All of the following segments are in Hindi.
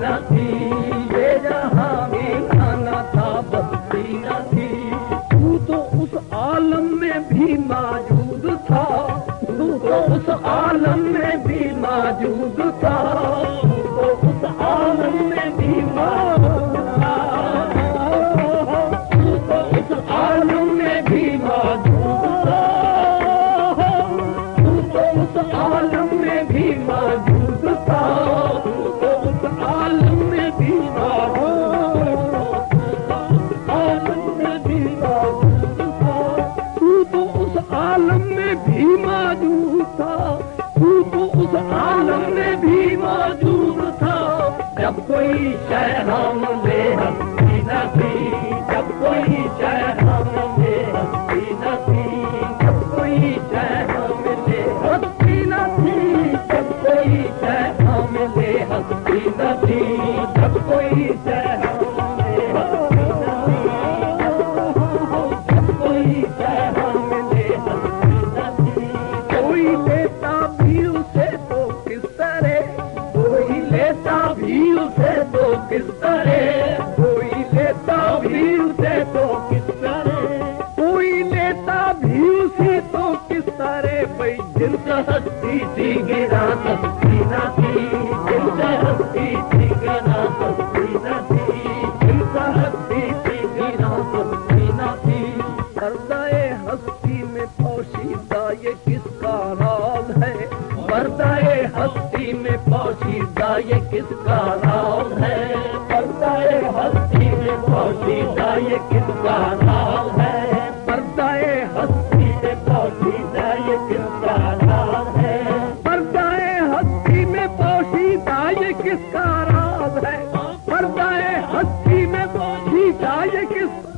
न थी, ये जहां में खाना था बस्ती न थी। तू तो उस आलम में भी मौजूद था, तू तो उस आलम में भी मौजूद था, तू तो उस आलम में भी मौजूद था, तू तो उस आलम में भी मौजूद था, तू तो उस आलम में भी मौजूद था, तू तो उस आलम में भी मौजूद था, आलम में भी मौजूद था, तू तो उस आलम में भी मौजूद था, तू तो उस आलम में भी मौजूद था। जब कोई शय हमले हंसी न थी, जब कोई शय हमले हंसी न थी, जब कोई शय हमले हंसी न थी, जब कोई शय हमले हंसी न थी, जब कोई शय हमले हंसी न थी, जब कोई शय हमले हंसी न थी। कोई लेता भी उसे तो किस तरह, कोई लेता भी उसे तो किस तरह, कोई लेता भी उसे तो किस तरह, कोई लेता भी उसे तो किस तरह। भाई जिनसे हंसती थी गिरा सकती न थी, जिनसे हंसती थी गिरा सकती न थी, जिनसे हंसती थी गिरा सकती न थी। पर्दाए हस्ती में पोशीदा ये किसका राज है, पर्दाए हस्ती में पोशीदा ये किसका राज है, पर्दाए हस्ती में पोशीदा ये किसका राज है, पर्दाए हस्ती में पोशीदा ये किसका राज है, पर्दाए हस्ती में पोशीदा ये किसका राज है, पर्दाए हस्ती में पोशीदा ये किसका।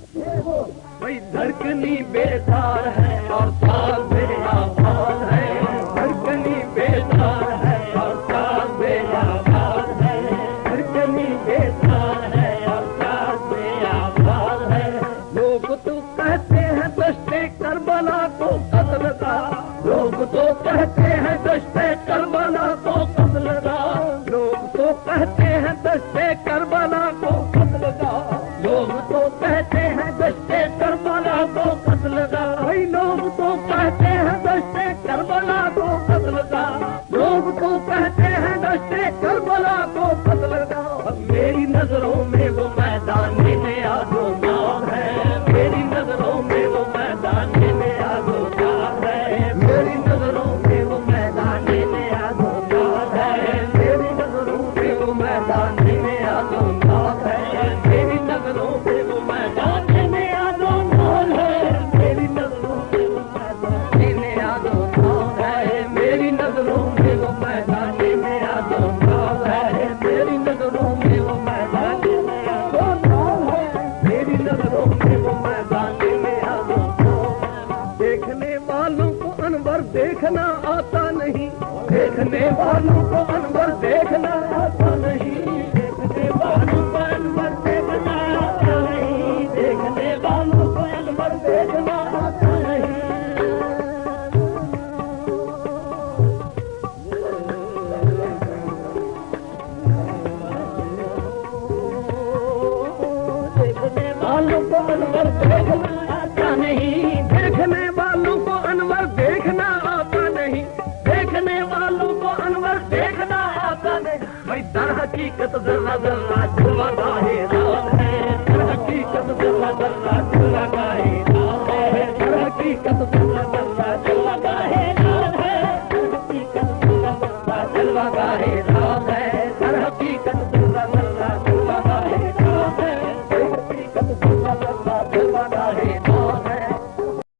भाई धड़कनी बेदार है और साल बेआबाद है, धड़कनी बेदार है और साल बेआबाद है, धड़कनी बेदार है और साल बेआबाद है। लोग तो कहते हैं दश्ते करबला को कत्ल का, लोग तो कहते हैं दश्ते करबला को कत्ल का, लोग तो कहते हैं दश्ते करबला को कत्ल का, लोग तो कहते हैं दश्ते करबला को कत्ल का। भाई लोग तो कहते हैं दश्ते करबला को कत्ल का, लोग तो कहते हैं दश्ते करबला को कत्ल का। मेरी नजरों में वो मैदान में आगो नाम है, मेरी नजरों में वो मैदान में आगो नाम है, मेरी नजरों में वो मैदान में आगो नाम है, मेरी नजरों में वो मैदान में आगो नाम है, मेरी नजरों में वो मैदान में आगो नाम है, मेरी नजरों में वो मैदान में आगो नाम है, मेरी नजरों में वो मैदान में आगो नाम है, मेरी नजरों में वो मैदान में आगो नाम है, मेरी नजरों में वो मैदान में आगो नाम है। देखने वालों को अनवर देखना आता नहीं, देखने वालों को अनवर देखना आता नहीं, देखने वालों को अनवर देखना आता नहीं, देखने वालों को अनवर देखना आता नहीं। देखने वालों को अनवर देखना आता नहीं, देखने वालों को अनवर देखना आता नहीं, देखने वालों को अनवर देखना आता नहीं। भाई दर हकीकत जर्रा जर्रा जुल्वा ज़ाहिरात है, दर हकीकत जर्रा जर्रा